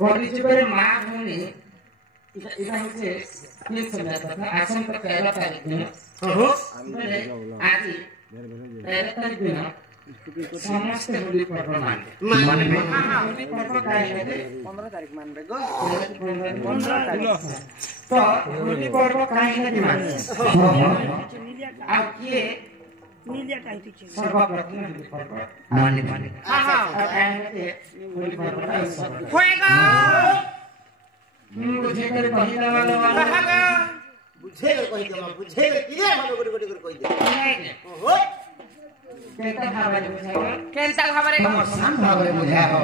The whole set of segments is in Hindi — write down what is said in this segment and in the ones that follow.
কলিযুগের মা ভূমি এটা হচ্ছে তিন সময় কথা আসন্ত 13 তারিখ দিন আজ 13 তারিখ দিন ସମସ୍ତେ ହୋଲି ପର୍ବ ମାନିବେ ହୋଲି ପର୍ବ କାହିଁକି 15 ତାରିଖ ମାନିବେ ଗो 15 ତାରିଖ ତ ହୋଲି ପର୍ବ କାହିଁକି ମାନିବେ ଆଉ କିଏ ନିଲିଆ କାହିଁକି ଅଛି ସର୍ବପ୍ରଥମ ହୋଲି ପର୍ବ ମାନିବେ କାହିଁକି ହୋଲି ପର୍ବଟା ହୋଏଗା ବୁଝେ କରି କହିଲା वाला ବୁଝେ କରି କହିଦେ ବୁଝେ କିରେ ଭଲ କରି କହିଦେ ଓହୋ केंता भाବରେ शांत भाବରେ ବୁଝା हो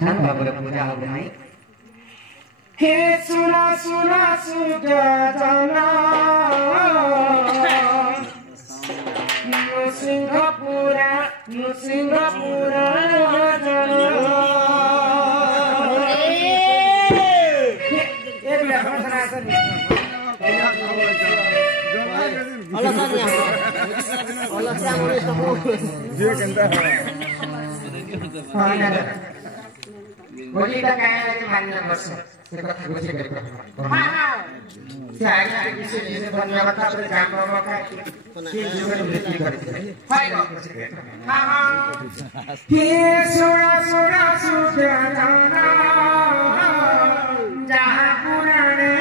शांत भाବରେ ବୁଝା हो ନାହିଁ हे सुना सुना सुजना सिंगापुरा होली का क्या है कि मानना बस ये कथा बुझे कर से आगे के विषय जैसे धन्यवाद आपने काम बाबा का कि जीवन वृद्धि करते हैं हाय हां हां हे सोना सोना सुजाना जहां पुराने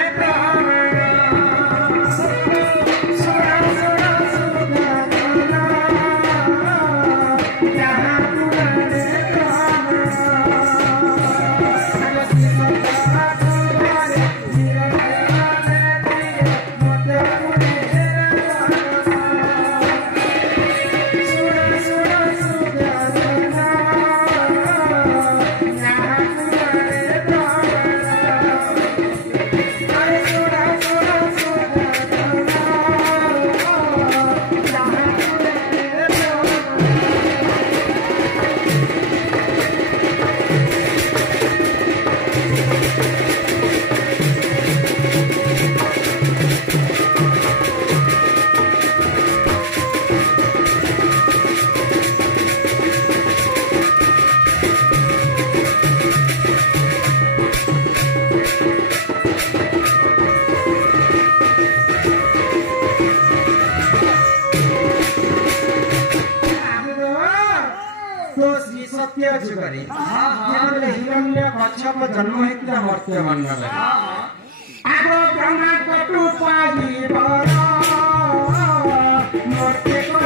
जन्म है मर्त्य मंडल आगो ब्रह्मा कटु पाई बरा मर्त्य को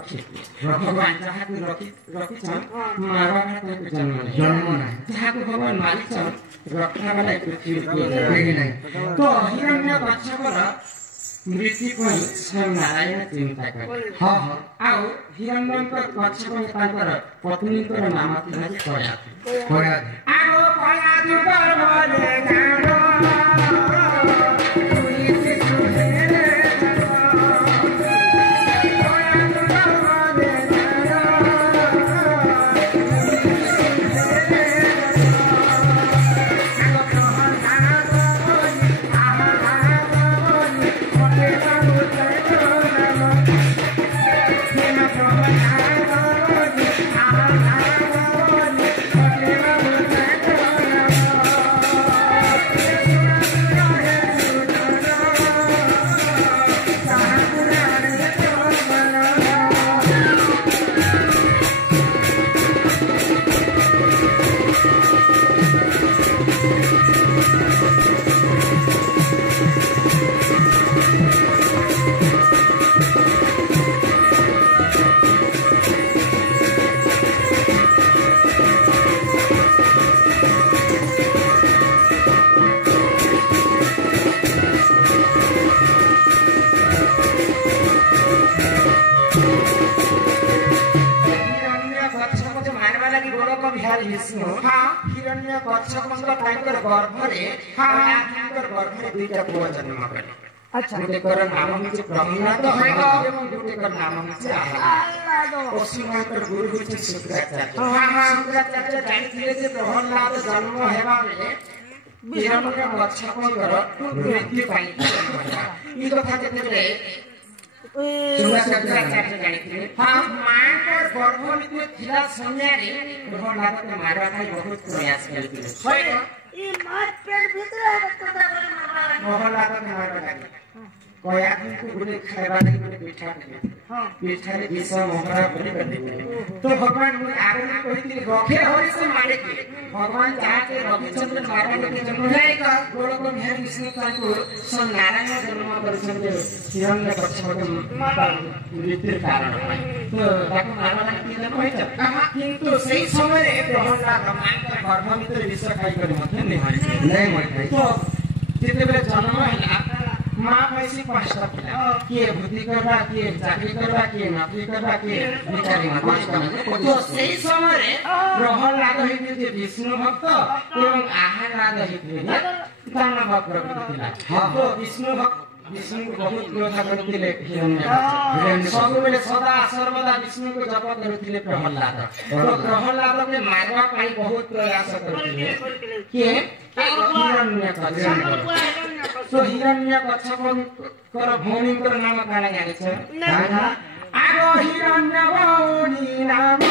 भगवान जहाँ को रखी छन मारवा का कोई जन्म नहीं जहाँ को भगवान मालिक छन रखना वाला पृथ्वी नहीं तो हिरण्यकश्यपर मृत्यु को स्वयं नारायण चिंता कर हां आओ हिरण्यकश्यप तांकर पत्नी को नाम थिला कोया आगो कोया दुपर भले गाडो गोलक बिहारी विष्णु हिरण्य कच्छपଙ୍କ ତାଙ୍କର ଗର୍ଭରେ ତାଙ୍କର ଗର୍ଭରେ ଦୁଇଟା ପୁଅ ଜନ୍ମ କଲେ। अच्छा ଗୋଟେକର ନାମ ହେଉଛି ପ୍ରହ୍ଲାଦ ଏବଂ ଗୋଟେକର ନାମ ହେଉଛି ଆହ୍ଲାଦ। ପଶୁମାନଙ୍କର ଗୁରୁ ହେଉଛି ଶୁକ୍ରାଚାର୍ଯ୍ୟ। ଶୁକ୍ରାଚାର୍ଯ୍ୟ ଜାଣିଥିଲେ ଯେ ପ୍ରହ୍ଲାଦ ଜନ୍ମ ହେବା ବେଳେ ହିରଣ୍ୟ କଚ୍ଛପଙ୍କର ମୃତ୍ୟୁ ପାଇଁ ଏ କଥା ଯେତେବେଳେ ଶୁକ୍ରାଚାର୍ଯ୍ୟ ଜାଣିଥିଲେ ମାଙ୍କର ଗର୍ଭ ଭିତରେ ଥିଲା ସମୟରେ ପ୍ରହ୍ଲାଦକୁ ମାରିବା ପାଇଁ ବହୁତ ପ୍ରୟାସ କରିଥିଲେ। ପ୍ରହ୍ଲାଦକୁ ମାରିବା ଲାଗି କୟାକୁ ଗୋଟେ ଖାଇବା ଲାଗି ଗୋଟେ ପିଠା ଦେଲେ। ପିଠାରେ ବିଷ ମହରା ଭରି କରିଦେଲେ। ତ ଭଗବାନ ଆଗରୁ କହିଥିଲେ ରଖେ ହରିଷ ମାରିକି ଭଗବାନ ଯାହାକେ ରଖିଛନ୍ତି ମାରଣକେ ଜନ୍ମ ଗୋଳକ ବିହାରୀ ବିଷ୍ଣୁ ତାଙ୍କୁ ନାରାୟଣ ଜନ୍ମ କରିଛନ୍ତି ହିରଣ୍ୟ କଚ୍ଛପଙ୍କ ମୃତ୍ୟୁର କାରଣ ପାଇଁ। ତ ତାକୁ ମାରବା ଲାଗି କହିଛ କିନ୍ତୁ ସେଇ ସମୟରେ ପ୍ରହ୍ଲାଦ ମାଙ୍କର ଗର୍ଭ ଭିତରେ ବିଷ ଖାଇକରି ମଧ୍ୟ ନେଇ ତ ଯେତେବେଳେ ଜନ୍ମ ହେଲା माँ पैसे कष्ट पिला किए बुद्धि करबा किए चाकरी करबा किए नौकरी करबा किए भिखारी तो सेही समय प्रहलाद होइते विष्णु भक्त एवं आह्लाद होइते दानव प्रकृति थिला। तो विष्णु भक्त विष्णु को बहुत क्रोध करथिले हिरण्य सब बेले सदा सर्वदा विष्णु को जप करथिले प्रहलाद। तो प्रहलाद के मारवा पाई बहुत प्रयास करथिले के हिरण्य कच्छप। तो हिरण्य कच्छपଙ୍କର ଭଉଣୀଙ୍କର ନାମ କାଣା ଜାଣିଛ? ଆଗ ହିରଣ୍ୟ ଭଉଣୀ ନାମ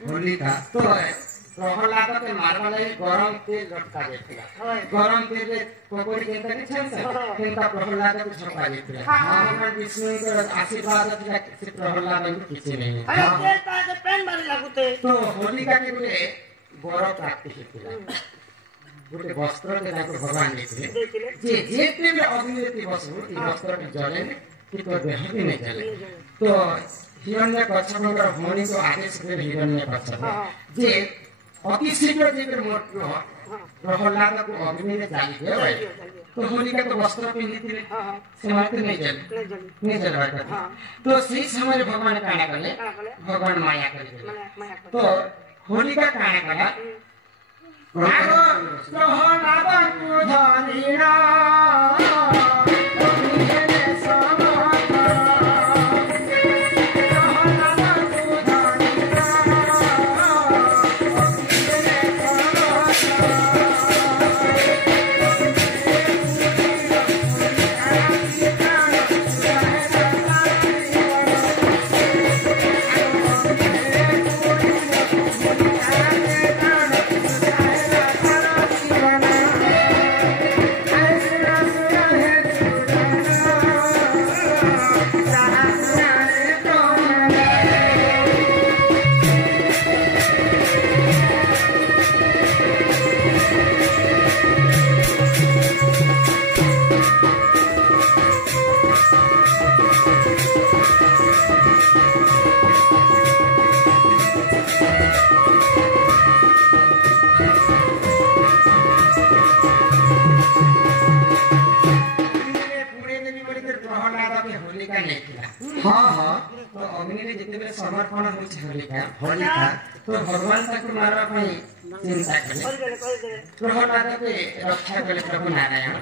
होलिका। तो प्रहलाद के मारवा लगी गरम तेल लटका देथिला। गरम तेल रे पकोड़ी के तने छानसा केनता प्रहलाद को छपा देथिला। भगवान विष्णु के आशीर्वाद थिला से प्रहलाद को किछि नहीं। अरे तेल ताके पेन मारी लागुते। तो होलिका के बोले वर प्राप्ति हेतिला। गोटे वस्त्र के ताको भगवान देथिले जे जेते में अग्निति बसु ई वस्त्र के जले कि तो देह भी नहीं जले। तो हिरण्य कच्छपଙ୍କର ଭଉଣୀକୁ ଆଦେଶ ଦେଲେ ହିରଣ୍ୟ କच्छପ ଯେ ଅତି ଶୀଘ୍ର ଯେବେ ମୃତ୍ୟୁ ପ୍ରହ୍ଲାଦକୁ ଅଗ୍ନିରେ ଜାଳିଦିଅ। ତ ହୋଲିକା ତ ବସ୍ତ୍ର ପିନ୍ଧିଥିଲେ ସେମାନେ ତ ନେଇ ଜଲବା କଥା। ତ ସେଇ ସମୟରେ ଭଗବାନ କାଣା କଲେ ଭଗବାନ ମାୟା କରିଦେଲେ। ତ ହୋଲିକା କାଣା କଲା ପ୍ରହ୍ଲାଦକୁ ଧରିଲା समर्पण होलिका तो भगवान ताको मारवा पई चिंता कले प्रहलाद के रक्षा कले प्रभु नारायण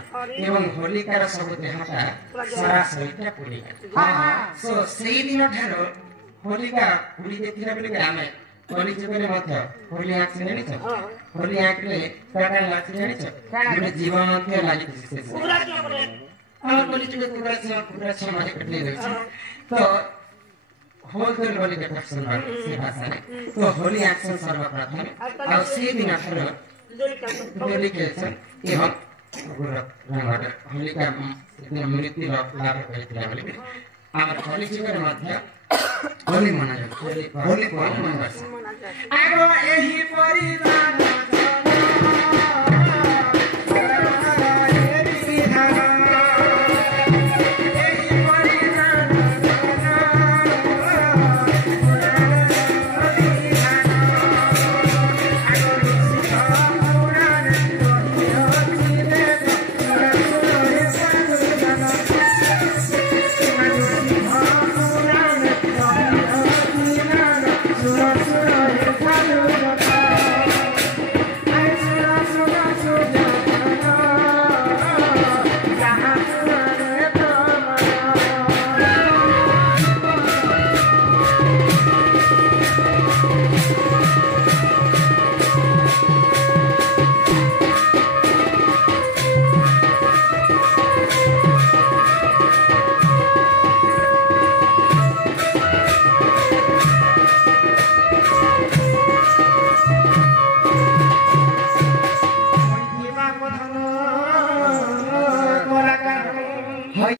एवं होलिकार सब देहता सारा सहित पुरी। सो सेही दिन ठारो होलिका पुरी देखिला बेले आमे होली चुकरे मत होली आंख से नहीं चल होली आंख रे काटा लाच नहीं चल ये जीवन के लागी से पूरा क्यों करे और होली चुकरे पूरा से मारे कटले गए तो होल तो होली के प्रश्न से भाषा ने तो होली आंख से सर्वप्रथम और से दिन आखिर होली के सन ये हम रंग होली का इतने मृत्यु लाभ करते हैं होली आम होली चुकरे मत होली मना होली होली मना आगो एही परिवार